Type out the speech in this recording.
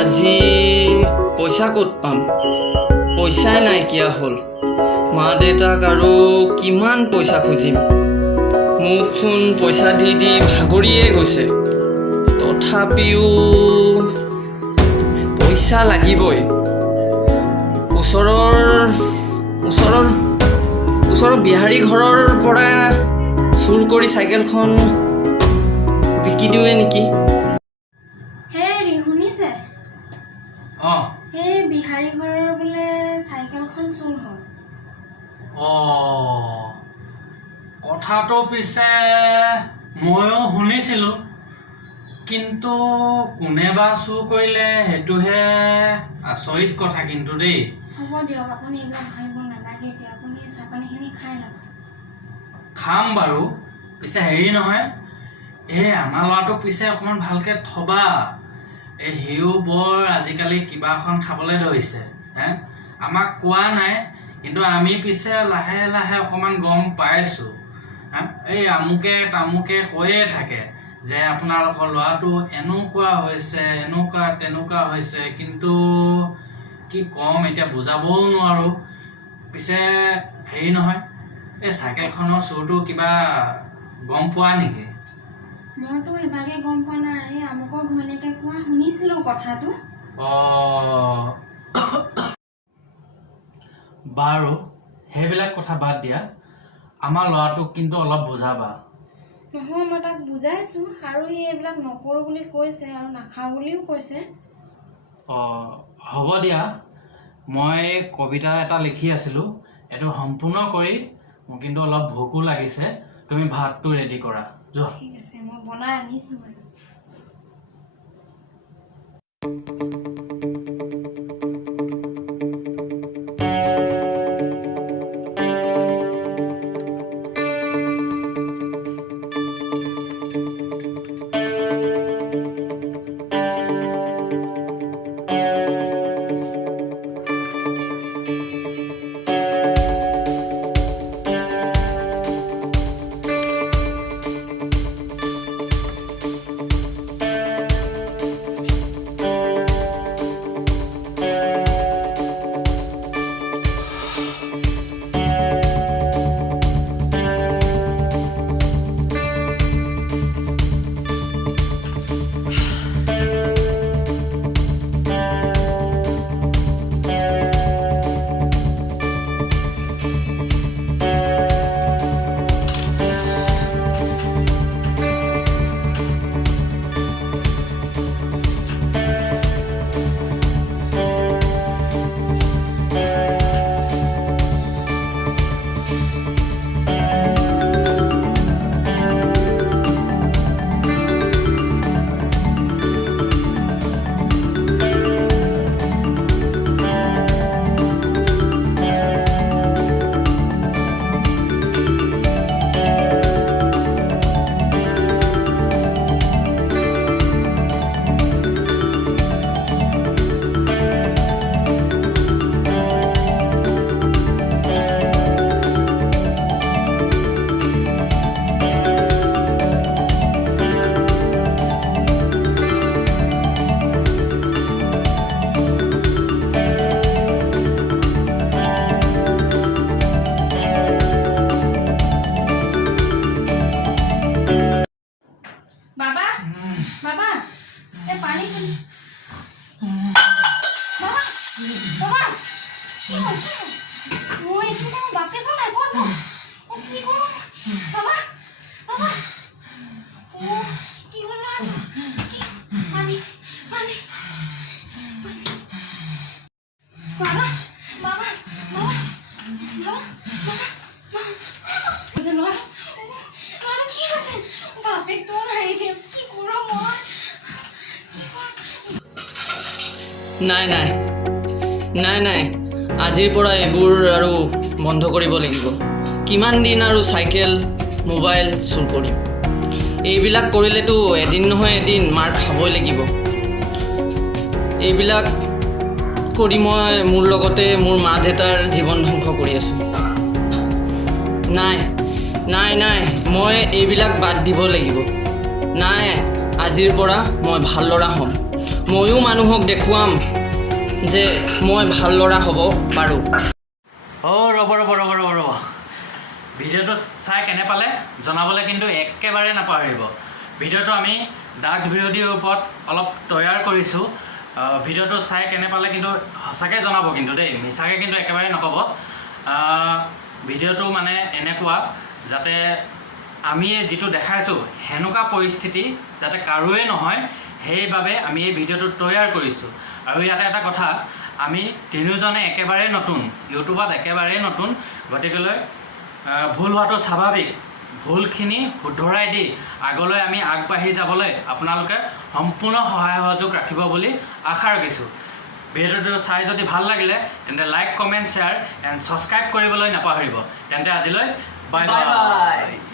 আজি পইচা ক'ত পাম? পইচাই নাইকিয়া হ'ল। মা দেউতাক আৰু কিমান পইচা খুজিম? মোকচোন পইচা দি দি ভাগৰিয়ে গৈছে। তথাপিও পইচা লাগিবই। ওচৰৰ বিহাৰী ঘৰৰ পৰা চুৰ কৰি চাইকেলখন বিকি দিওঁৱে নেকি? হেৰি শুনিছে? অঁ সেই বিহাৰী ঘৰৰ বোলে চাইকেলখন চুৰ হ'ল। অঁ, কথাটো পিছে ময়ো শুনিছিলোঁ, কিন্তু কোনে বা চুৰ কৰিলে সেইটোহে আচৰিত কথা কিন্তু দেই। হ'ব দিয়ক, আপুনি এইবিলাক ভাবিব নালাগে। এতিয়া আপুনি চাহ পানীখিনি খাই লওক। খাম বাৰু, পিছে হেৰি নহয়, এই আমাৰ ল'ৰাটোক পিছে অকণমান ভালকৈ থবা। এই সিও বৰ আজিকালি কিবা এখন খাবলৈ ধৰিছে। আমাক কোৱা নাই, কিন্তু আমি পিছে লাহে লাহে অকণমান গম পাইছোঁ। এই আমুকে তামুকে কৈয়ে থাকে যে আপোনালোকৰ ল'ৰাটো এনেকুৱা হৈছে, এনেকুৱা তেনেকুৱা হৈছে, কিন্তু কি ক'ম এতিয়া বুজাবও নোৱাৰোঁ। পিছে হেৰি নহয়, এই চাইকেলখনৰ চুৰটো কিবা গম পোৱা নেকি? মইতো ইভাগে গম পোৱা নাই। এই আমুকৰ ঘৈণীয়েকে কোৱা শুনিছিলোঁ কথাটো। অঁ, বাৰু সেইবিলাক কথা বাদ দিয়া, আমাৰ ল'ৰাটোক কিন্তু অলপ বুজাবা। নহয়, মই তাক বুজাইছোঁ আৰু সি এইবিলাক নকৰোঁ বুলি কৈছে আৰু নাখাওঁ বুলিও কৈছে। অঁ, হ'ব দিয়া, মই কবিতা এটা লিখি আছিলোঁ, এইটো সম্পূৰ্ণ কৰি মোৰ কিন্তু অলপ ভোকো লাগিছে। তুমি ভাতটো ৰেডি কৰা যোৱা। ঠিক আছে, মই বনাই আনিছোঁ বাৰু। নাই নাই নাই নাই, আজিৰ পৰা এইবোৰ আৰু বন্ধ কৰিব লাগিব। কিমান দিন আৰু চাইকেল মোবাইল চুৰ কৰিম? এইবিলাক কৰিলেতো এদিন নহয় এদিন মাৰ খাবই লাগিব। এইবিলাক কৰি মই মোৰ লগতে মোৰ মা দেউতাৰ জীৱন ধ্বংস কৰি আছোঁ। নাই নাই নাই, মই এইবিলাক বাদ দিব লাগিব। নাই, আজিৰ পৰা মই ভাল ল'ৰা হ'ম। ময়ো মানুহক দেখুৱাম যে মই ভাল ল'ৰা হ'ব পাৰোঁ। ৰ'ব ভিডিঅ'টো চাই কেনে পালে জনাবলৈ কিন্তু একেবাৰে নাপাহৰিব। ভিডিঅ'টো আমি ড্ৰাগছ বিৰোধীৰ ওপৰত অলপ তৈয়াৰ কৰিছোঁ। ভিডিঅ'টো চাই কেনে পালে কিন্তু সঁচাকৈ জনাব কিন্তু দেই, মিছাকৈ কিন্তু একেবাৰে নক'ব। ভিডিঅ'টো মানে এনেকুৱা যাতে আমি যিটো দেখাইছোঁ সেনেকুৱা পৰিস্থিতি যাতে কাৰোৱে নহয়, সেইবাবে আমি এই ভিডিঅ'টো তৈয়াৰ কৰিছোঁ। আৰু ইয়াতে এটা কথা, আমি তিনিওজনে একেবাৰে নতুন, ইউটিউবত একেবাৰে নতুন, গতিকেলৈ ভুল হোৱাটো স্বাভাৱিক। ভুলখিনি শুধৰাই দি আগলৈ আমি আগবাঢ়ি যাবলৈ আপোনালোকে সম্পূৰ্ণ সহায় সহযোগ ৰাখিব বুলি আশা ৰাখিছোঁ। ভিডিঅ'টো চাই যদি ভাল লাগিলে তেন্তে like, comment, share and subscribe কৰিবলৈ নাপাহৰিব। তেন্তে আজিলৈ বাই বাই।